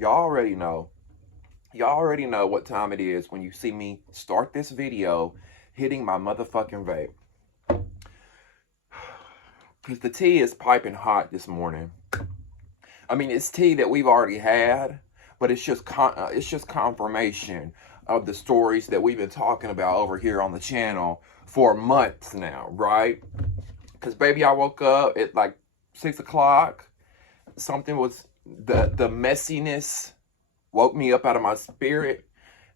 Y'all already know. Y'all already know what time it is when you see me start this video hitting my motherfucking vape. Because the tea is piping hot this morning. I mean, it's tea that we've already had, but it's just confirmation of the stories that we've been talking about over here on the channel for months now, right? Because, baby, I woke up at like 6 o'clock. Something was, the messiness woke me up out of my spirit.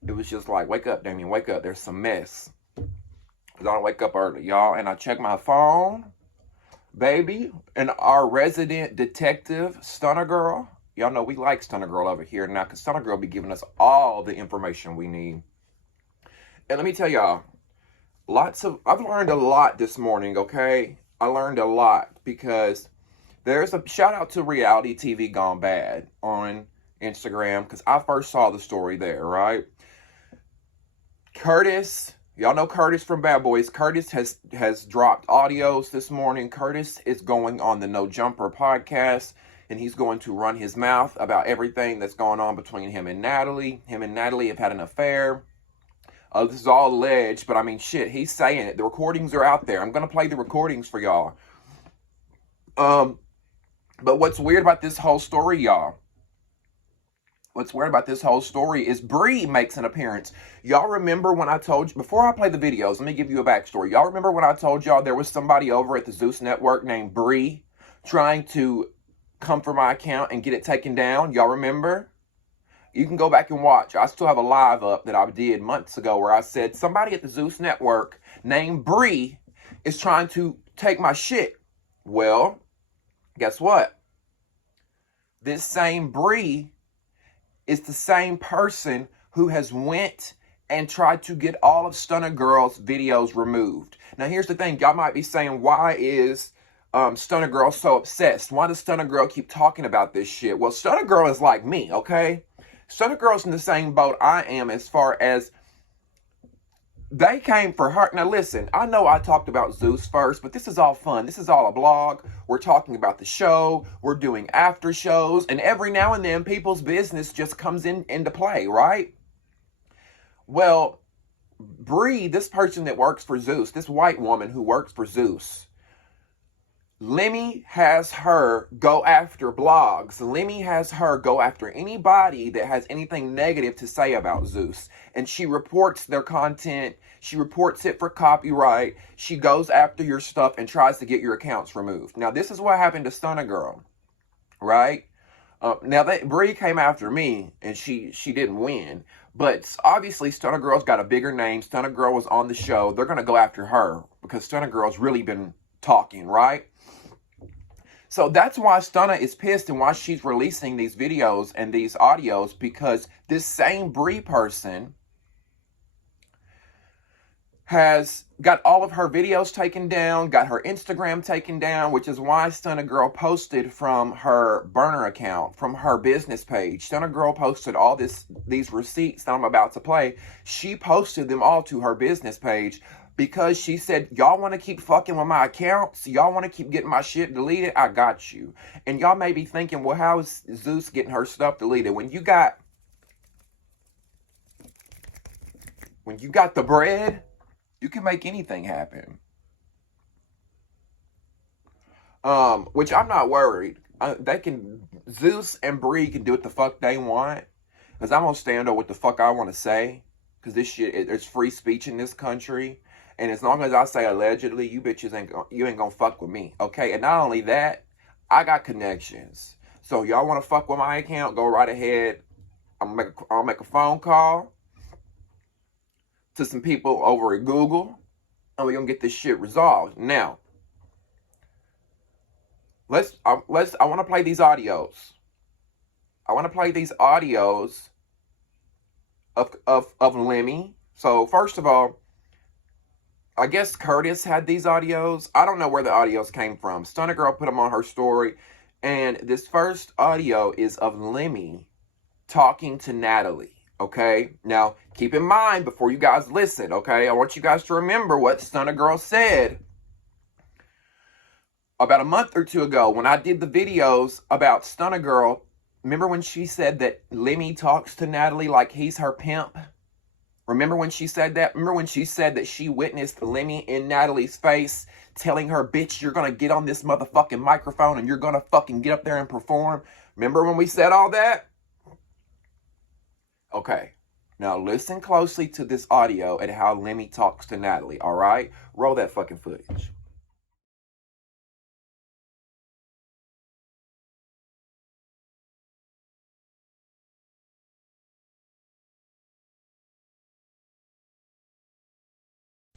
It was just like, wake up, Damien, wake up. There's some mess. Because I don't wake up early, y'all. And I check my phone, baby, and our resident detective, Stunna Girl. Y'all know we like Stunna Girl over here now, because Stunna Girl be giving us all the information we need. And let me tell y'all, I've learned a lot this morning, okay? I learned a lot because there's a shout out to Reality TV Gone Bad on Instagram, because I first saw the story there, right? Curtis, y'all know Curtis from Bad Boys. Curtis has dropped audios this morning. Curtis is going on the No Jumper podcast, and he's going to run his mouth about everything that's going on between him and Natalie. Him and Natalie have had an affair. This is all alleged, but I mean, shit, he's saying it. The recordings are out there. I'm going to play the recordings for y'all. But what's weird about this whole story, y'all? What's weird about this whole story is Bree makes an appearance. Y'all remember when I told you, before I play the videos, let me give you a backstory. Y'all remember when I told y'all there was somebody over at the Zeus network named Bree trying to come for my account and get it taken down? Y'all remember? You can go back and watch. I still have a live up that I did months ago where I said somebody at the Zeus network named Bree is trying to take my shit. Well, guess what? This same Bree is the same person who has went and tried to get all of Stunna Girl's videos removed. Now, here's the thing. Y'all might be saying, why is Stunna Girl so obsessed? Why does Stunna Girl keep talking about this shit? Well, Stunna Girl is like me, okay? Stunna Girl's in the same boat I am as far as they came for her. Now, listen, I know I talked about Zeus first, but this is all fun. This is all a blog. We're talking about the show. We're doing after shows. And every now and then, people's business just comes into play, right? Well, Bree, this person that works for Zeus, this white woman who works for Zeus, Lemmy has her go after blogs. Lemmy has her go after anybody that has anything negative to say about Zeus. And she reports their content. She reports it for copyright. She goes after your stuff and tries to get your accounts removed. Now, this is what happened to Stunna Girl, right? Now, Bree came after me, and she didn't win. But obviously, Stunna Girl's got a bigger name. Stunna Girl was on the show. They're going to go after her because Stunna Girl's really been talking, right? So that's why Stunna is pissed and why she's releasing these videos and these audios, because this same Bree person has got all of her videos taken down, got her Instagram taken down, which is why Stunna Girl posted from her burner account, from her business page. Stunna Girl posted all these receipts that I'm about to play. She posted them all to her business page, because she said, y'all want to keep fucking with my accounts? Y'all want to keep getting my shit deleted? I got you. And y'all may be thinking, well, how is Zeus getting her stuff deleted? When you got the bread, you can make anything happen. Which I'm not worried. Zeus and Bree can do what the fuck they want. Because I'm going to stand on what the fuck I want to say. Because this shit, it's free speech in this country. And as long as I say allegedly, you bitches ain't gonna fuck with me, okay? And not only that, I got connections. So y'all want to fuck with my account? Go right ahead. I'll make a phone call to some people over at Google, and we're gonna get this shit resolved. Now, I want to play these audios. I want to play these audios of Lemmy. So first of all, I guess Curtis had these audios. I don't know where the audios came from. Stunna Girl put them on her story. And this first audio is of Lemmy talking to Natalie, okay? Now, keep in mind before you guys listen, okay? I want you guys to remember what Stunna Girl said about a month or two ago when I did the videos about Stunna Girl Remember when she said that Lemmy talks to Natalie like he's her pimp? Remember when she said that? Remember when she said that she witnessed Lemmy in Natalie's face telling her, bitch, you're going to get on this motherfucking microphone and you're going to fucking get up there and perform? Remember when we said all that? Okay. Now listen closely to this audio and how Lemmy talks to Natalie, all right? Roll that fucking footage.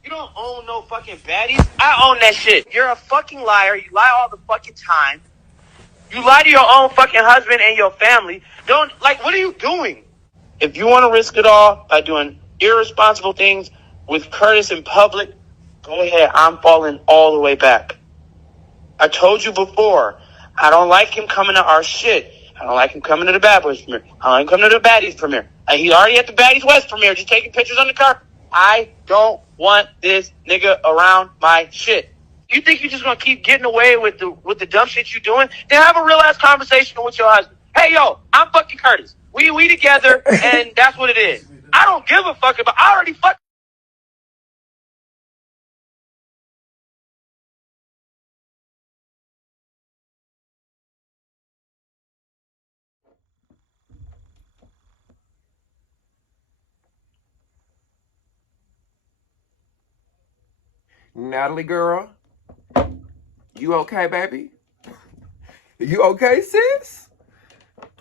You don't own no fucking baddies. I own that shit. You're a fucking liar. You lie all the fucking time. You lie to your own fucking husband and your family. What are you doing? If you want to risk it all by doing irresponsible things with Curtis in public, go ahead. I'm falling all the way back. I told you before, I don't like him coming to our shit. I don't like him coming to the Bad Boys premiere. I don't like him coming to the Baddies premiere. He's already at the Baddies West premiere, just taking pictures on the car. I don't want this nigga around my shit. You think you're just gonna keep getting away with the dumb shit you doing? Then have a real ass conversation with your husband. Hey yo, I'm fucking Curtis. We together, and that's what it is. I don't give a fuck about. I already fucked. Natalie girl, you okay, baby? You okay, sis?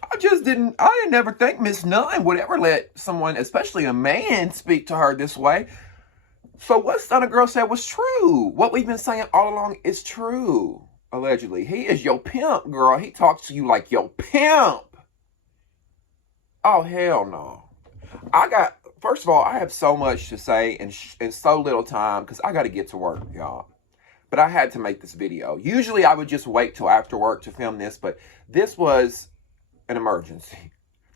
I didn't ever think Miss Nunn would ever let someone, especially a man, speak to her this way. So what Stunna Girl said was true. What we've been saying all along is true, allegedly. He is your pimp, girl. He talks to you like your pimp. Oh, hell no. First of all, I have so much to say in so little time because I got to get to work, y'all. But I had to make this video. Usually I would just wait till after work to film this, but this was an emergency.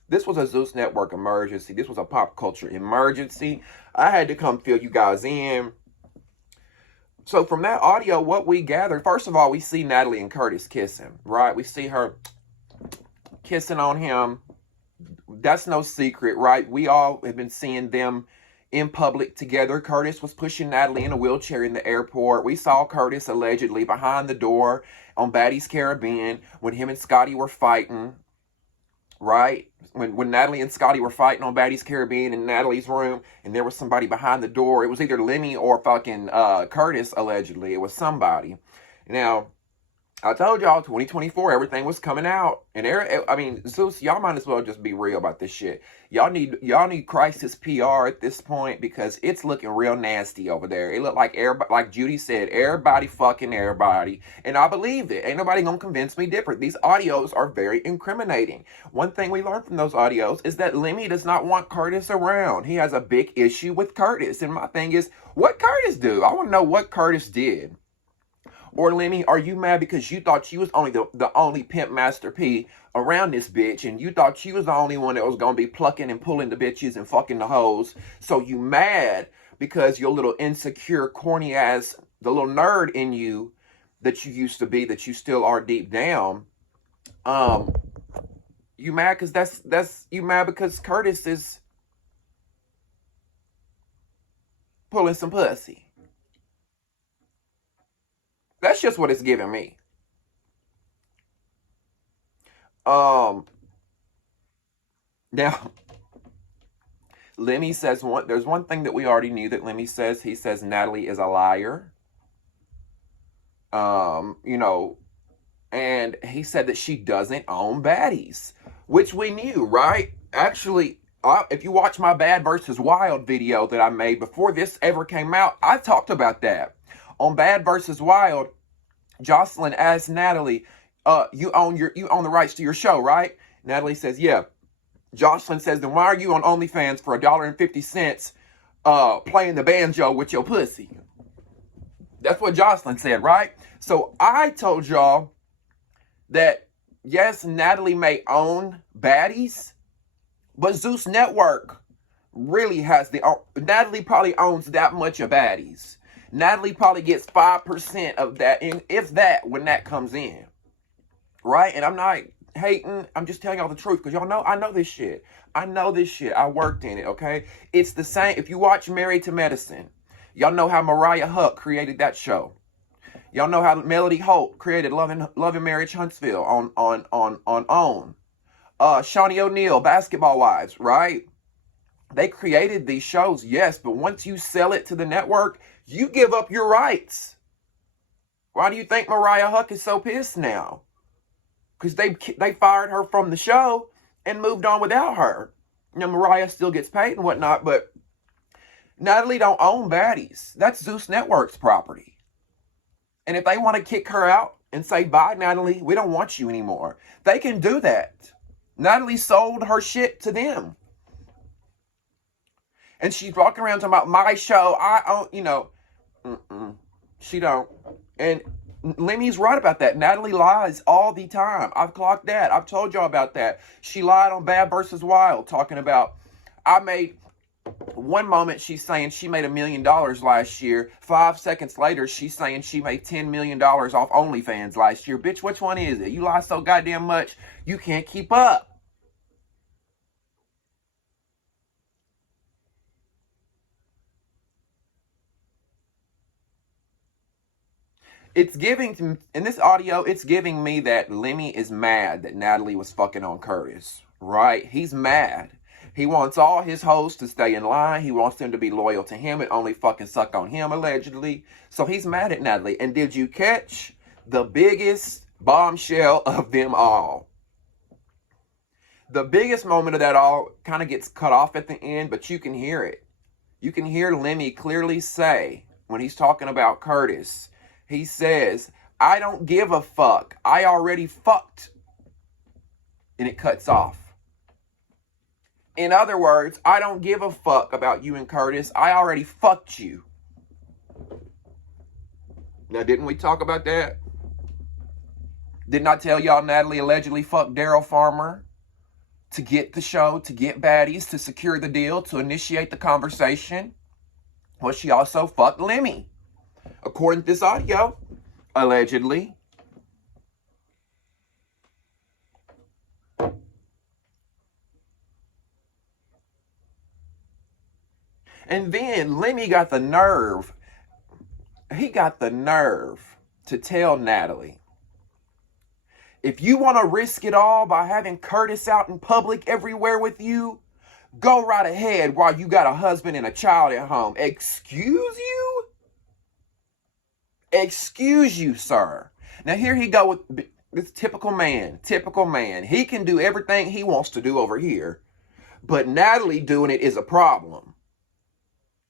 This was a Zeus Network emergency. This was a pop culture emergency. I had to come fill you guys in. So from that audio, what we gathered, first of all, we see Natalie and Curtis kissing, right? We see her kissing on him. That's no secret, right? We all have been seeing them in public together. Curtis was pushing Natalie in a wheelchair in the airport. We saw Curtis allegedly behind the door on Baddies Caribbean when him and Scotty were fighting, right? When Natalie and Scotty were fighting on Baddies Caribbean in Natalie's room, and there was somebody behind the door. It was either Lemmy or fucking Curtis, allegedly. It was somebody. Now, I told y'all 2024, everything was coming out. And I mean, Zeus, y'all might as well just be real about this shit. Y'all need crisis PR at this point because it's looking real nasty over there. It looked like everybody, like Judy said, everybody fucking everybody. And I believe it. Ain't nobody gonna convince me different. These audios are very incriminating. One thing we learned from those audios is that Lemmy does not want Curtis around. He has a big issue with Curtis. And my thing is, what Curtis do? I want to know what Curtis did. Or Lemmy, are you mad because you thought she was only the only pimp master P around this bitch, and you thought she was the only one that was gonna be plucking and pulling the bitches and fucking the hoes? So you mad because your little insecure, corny ass, the little nerd in you that you used to be, that you still are deep down, you mad because that's you mad because Curtis is pulling some pussy. That's just what it's giving me. Now, Lemmy says there's one thing that we already knew that Lemmy says. He says Natalie is a liar. You know, and he said that she doesn't own baddies, which we knew, right? Actually, if you watch my Bad versus Wild video that I made before this ever came out, I talked about that. On Bad versus Wild, Jocelyn asked Natalie, you own the rights to your show, right? Natalie says, yeah. Jocelyn says, then why are you on OnlyFans for $1.50 playing the banjo with your pussy? That's what Jocelyn said, right? So I told y'all that, yes, Natalie may own baddies, but Zeus Network really has Natalie probably owns that much of baddies. Natalie probably gets 5% of that, if that, when that comes in. Right? And I'm not hating. I'm just telling y'all the truth because y'all know I know this shit. I know this shit. I worked in it, okay? It's the same. If you watch Married to Medicine, y'all know how Mariah Huck created that show. Y'all know how Melody Holt created Love and Marriage Huntsville on OWN. Shawnee O'Neal, Basketball Wives, right? They created these shows, yes, but once you sell it to the network, you give up your rights. Why do you think Mariah Huck is so pissed now? Because they fired her from the show and moved on without her. You know, Mariah still gets paid and whatnot, but Natalie don't own Baddies. That's Zeus Network's property. And if they want to kick her out and say, bye, Natalie, we don't want you anymore, they can do that. Natalie sold her shit to them. And she's walking around talking about my show. I own, you know, she don't. And Lemmy's right about that. Natalie lies all the time. I've clocked that. I've told y'all about that. She lied on Bad vs. Wild, talking about, one moment she's saying she made $1 million last year. 5 seconds later, she's saying she made $10 million off OnlyFans last year. Bitch, which one is it? You lie so goddamn much, you can't keep up. It's giving, in this audio, it's giving me that Lemmy is mad that Natalie was fucking on Curtis, right? He's mad. He wants all his hoes to stay in line. He wants them to be loyal to him and only fucking suck on him, allegedly. So he's mad at Natalie. And did you catch the biggest bombshell of them all? The biggest moment of that all kind of gets cut off at the end, but you can hear it. You can hear Lemmy clearly say, when he's talking about Curtis, he says, I don't give a fuck. I already fucked. And it cuts off. In other words, I don't give a fuck about you and Curtis. I already fucked you. Now, didn't we talk about that? Didn't I tell y'all Natalie allegedly fucked Daryl Farmer to get the show, to get Baddies, to secure the deal, to initiate the conversation? Well, she also fucked Lemmy. According to this audio, allegedly. And then Lemmy got the nerve. He got the nerve to tell Natalie, if you want to risk it all by having Curtis out in public everywhere with you, go right ahead while you got a husband and a child at home. Excuse you? Excuse you, sir. Now here he go with this typical man. Typical man. He can do everything he wants to do over here, but Natalie doing it is a problem.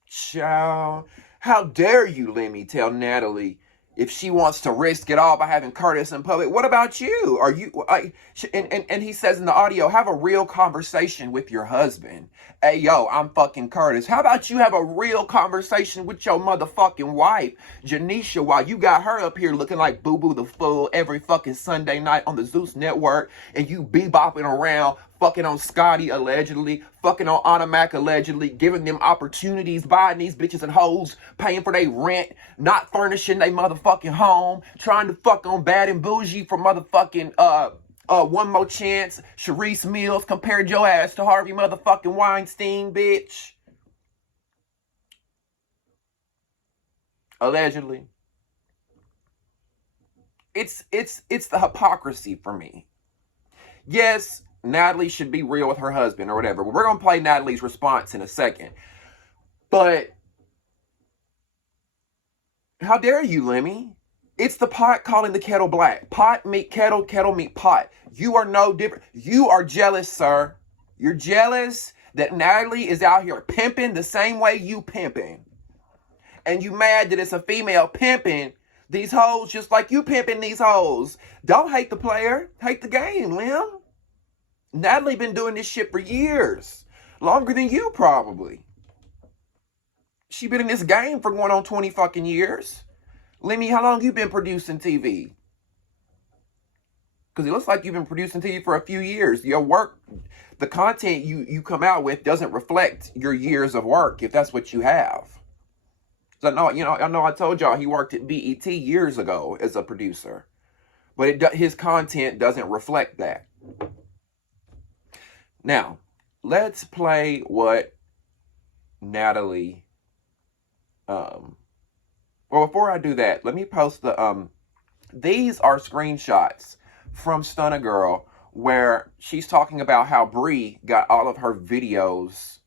Child, how dare you, Lemmy, tell Natalie if she wants to risk it all by having Curtis in public? What about you? Are you, and he says in the audio, have a real conversation with your husband. Hey, yo, I'm fucking Curtis. How about you have a real conversation with your motherfucking wife, Janisha, while you got her up here looking like Boo Boo the Fool every fucking Sunday night on the Zeus Network, and you bebopping around, fucking on Scotty allegedly, fucking on Automac allegedly, giving them opportunities, buying these bitches and hoes, paying for their rent, not furnishing their motherfucking home, trying to fuck on Bad and Bougie for motherfucking One More Chance. Sharice Mills compared your ass to Harvey motherfucking Weinstein, bitch. Allegedly. It's the hypocrisy for me. Yes, Natalie should be real with her husband or whatever. We're going to play Natalie's response in a second. But how dare you, Lemmy? It's the pot calling the kettle black. Pot meet kettle, kettle meet pot. You are no different. You are jealous, sir. You're jealous that Natalie is out here pimping the same way you pimping. And you mad that it's a female pimping these hoes just like you pimping these hoes. Don't hate the player. Hate the game, Lem. Natalie been doing this shit for years. Longer than you, probably. She been in this game for going on 20 fucking years. Lemmy, how long you been producing TV? Because it looks like you've been producing TV for a few years. Your work, the content you come out with doesn't reflect your years of work, if that's what you have. So I know I told y'all he worked at BET years ago as a producer. But his content doesn't reflect that. Now, let's play what Natalie, well, before I do that, let me post the, these are screenshots from Stunna Girl where she's talking about how Bree got all of her videos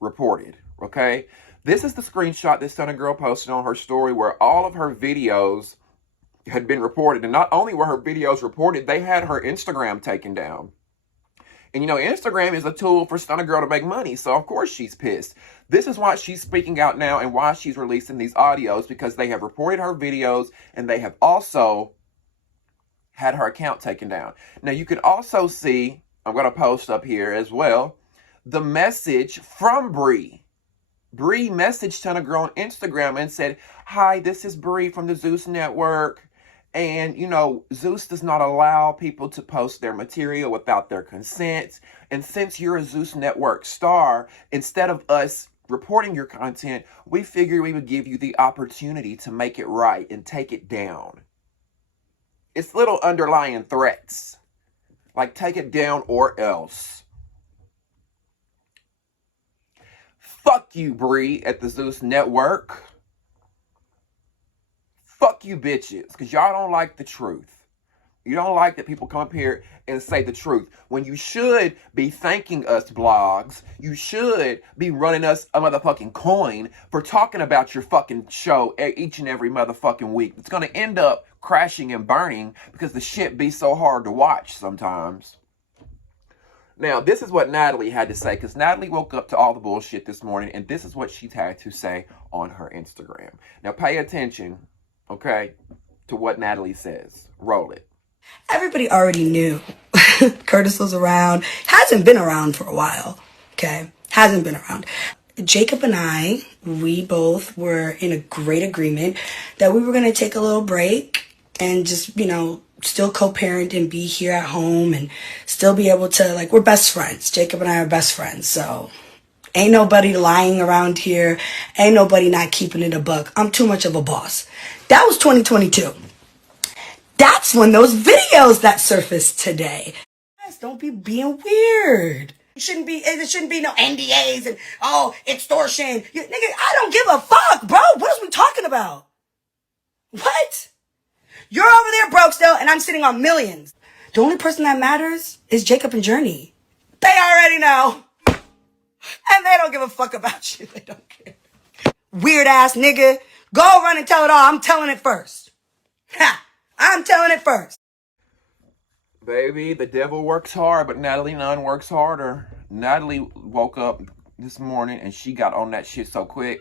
reported, okay? This is the screenshot that Stunna Girl posted on her story where all of her videos had been reported. And not only were her videos reported, they had her Instagram taken down. And you know, Instagram is a tool for Stunna Girl to make money, so of course she's pissed. This is why she's speaking out now and why she's releasing these audios, because they have reported her videos and they have also had her account taken down. Now you can also see, I'm going to post up here as well, the message from Bree. Bree messaged Stunna Girl on Instagram and said, "Hi, this is Bree from the Zeus Network. And, you know, Zeus does not allow people to post their material without their consent. And since you're a Zeus Network star, instead of us reporting your content, we figured we would give you the opportunity to make it right and take it down." It's little underlying threats. Like, take it down or else. Fuck you, Bree, at the Zeus Network. Fuck you bitches, because y'all don't like the truth. You don't like that people come up here and say the truth. When you should be thanking us, blogs, you should be running us a motherfucking coin for talking about your fucking show each and every motherfucking week. It's going to end up crashing and burning because the shit be so hard to watch sometimes. Now, this is what Natalie had to say, because Natalie woke up to all the bullshit this morning, and this is what she had to say on her Instagram. Now, pay attention, okay, to what Natalie says. Roll it. Everybody already knew Curtis was around. Hasn't been around for a while, okay? Hasn't been around. Jacob and I, we both were in a great agreement that we were going to take a little break and just, you know, still co-parent and be here at home and still be able to, like, we're best friends. Jacob and I are best friends, so ain't nobody lying around here. Ain't nobody not keeping it a buck. I'm too much of a boss. That was 2022. That's when those videos that surfaced today. Guys, don't be being weird. It shouldn't be no NDAs and, oh, extortion. Nigga, I don't give a fuck, bro. What is we talking about? What? You're over there broke still, and I'm sitting on millions. The only person that matters is Jacob and Journey. They already know. And they don't give a fuck about you. They don't care. Weird ass nigga. Go run and tell it all. I'm telling it first. Ha! I'm telling it first. Baby, the devil works hard, but Natalie Nunn works harder. Natalie woke up this morning and she got on that shit so quick.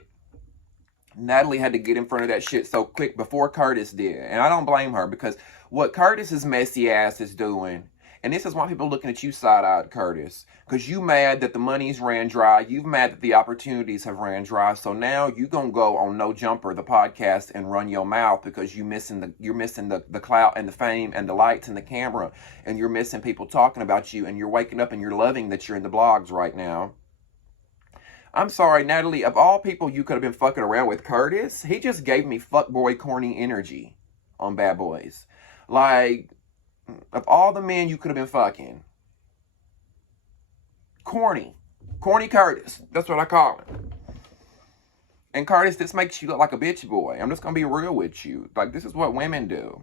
Natalie had to get in front of that shit so quick before Curtis did. And I don't blame her, because what Curtis's messy ass is doing, and this is why people are looking at you side-eyed, Curtis, because you mad that the money's ran dry. You mad that the opportunities have ran dry. So now you gonna go on No Jumper, the podcast, and run your mouth because you're missing the clout and the fame and the lights and the camera, and you're missing people talking about you, and you're waking up and you're loving that you're in the blogs right now. I'm sorry, Natalie, of all people you could have been fucking around with, Curtis, he just gave me fuckboy corny energy on Bad Boys. Like, of all the men you could have been fucking, corny Curtis, that's what I call him. And Curtis, this makes you look like a bitch boy. I'm just gonna be real with you. Like, this is what women do.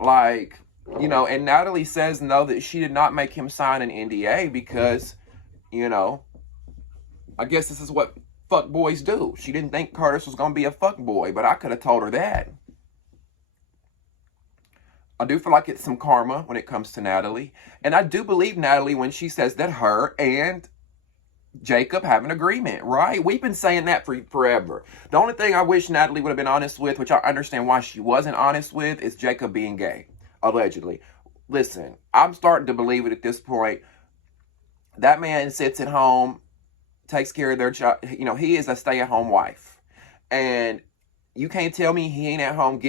Like, you know, and Natalie says no, that she did not make him sign an NDA because, you know, I guess this is what fuck boys do. She didn't think Curtis was gonna be a fuck boy, but I could have told her that. I do feel like it's some karma when it comes to Natalie. And I do believe Natalie when she says that her and Jacob have an agreement, right? We've been saying that for forever. The only thing I wish Natalie would have been honest with, which I understand why she wasn't honest with, is Jacob being gay, allegedly. Listen, I'm starting to believe it at this point. That man sits at home, takes care of their child. You know, he is a stay-at-home wife. And you can't tell me he ain't at home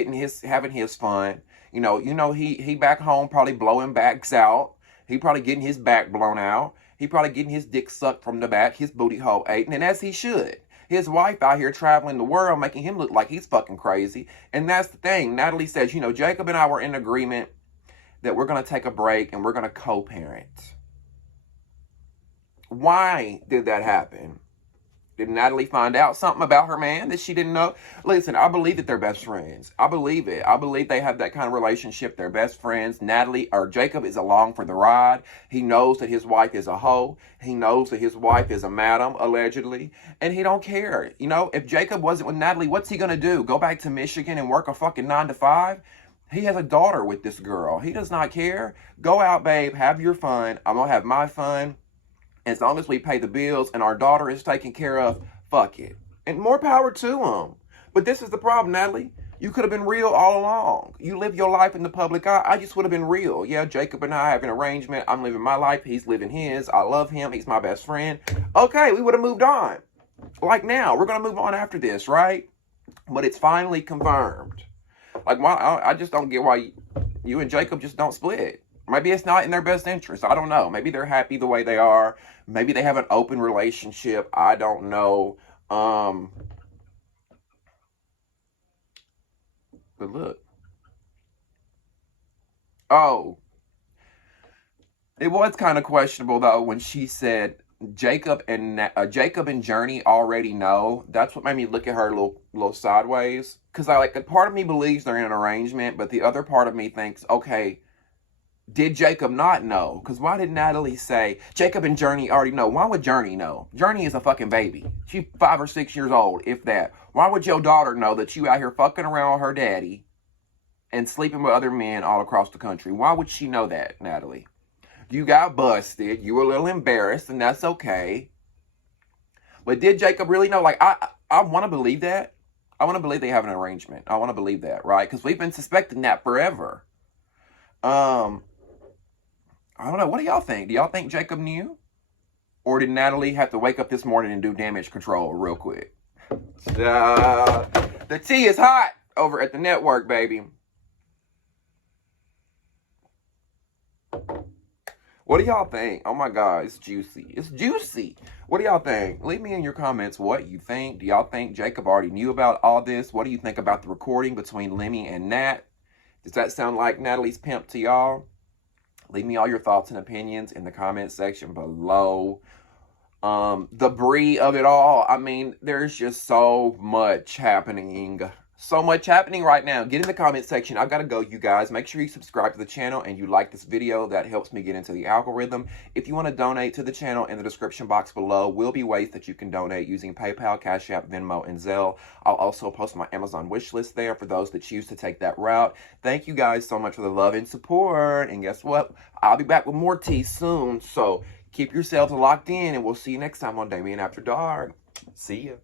having his fun. You know, he back home probably blowing backs out. He probably getting his back blown out. He probably getting his dick sucked from the back, his booty hole eaten, and as he should. His wife out here traveling the world, making him look like he's fucking crazy. And that's the thing. Natalie says, you know, Jacob and I were in agreement that we're going to take a break and we're going to co-parent. Why did that happen? Did Natalie find out something about her man that she didn't know? Listen, I believe that they're best friends. I believe it. I believe they have that kind of relationship. They're best friends. Jacob is along for the ride. He knows that his wife is a hoe. He knows that his wife is a madam, allegedly. And he don't care. You know, if Jacob wasn't with Natalie, what's he going to do? Go back to Michigan and work a fucking 9 to 5? He has a daughter with this girl. He does not care. Go out, babe. Have your fun. I'm going to have my fun. As long as we pay the bills and our daughter is taken care of, fuck it. And more power to him. But this is the problem, Natalie. You could have been real all along. You live your life in the public eye. I just would have been real. Yeah, Jacob and I have an arrangement. I'm living my life. He's living his. I love him. He's my best friend. Okay, we would have moved on. Like now, we're going to move on after this, right? But it's finally confirmed. Like, I just don't get why you and Jacob just don't split. Maybe it's not in their best interest. I don't know. Maybe they're happy the way they are. Maybe they have an open relationship. I don't know. But look. Oh. It was kind of questionable, though, when she said Jacob and Journey already know. That's what made me look at her a little sideways. Because a part of me believes they're in an arrangement, but the other part of me thinks, okay, did Jacob not know? Because why did Natalie say, Jacob and Journey already know? Why would Journey know? Journey is a fucking baby. She's 5 or 6 years old, if that. Why would your daughter know that you out here fucking around with her daddy and sleeping with other men all across the country? Why would she know that, Natalie? You got busted. You were a little embarrassed, and that's okay. But did Jacob really know? Like, I want to believe that. I want to believe they have an arrangement. I want to believe that, right? Because we've been suspecting that forever. I don't know. What do y'all think? Do y'all think Jacob knew? Or did Natalie have to wake up this morning and do damage control real quick? The tea is hot over at the network, baby. What do y'all think? Oh my God, it's juicy. It's juicy. What do y'all think? Leave me in your comments what you think. Do y'all think Jacob already knew about all this? What do you think about the recording between Lemmy and Nat? Does that sound like Natalie's pimp to y'all? Leave me all your thoughts and opinions in the comment section below. The brie of it all. I mean, there's just so much happening. So much happening right now. Get in the comment section. I've got to go, you guys. Make sure you subscribe to the channel and you like this video. That helps me get into the algorithm. If you want to donate to the channel, in the description box below will be ways that you can donate using PayPal, Cash App, Venmo, and Zelle. I'll also post my Amazon wish list there for those that choose to take that route. Thank you guys so much for the love and support. And guess what? I'll be back with more tea soon. So keep yourselves locked in and we'll see you next time on Damien After Dark. See ya.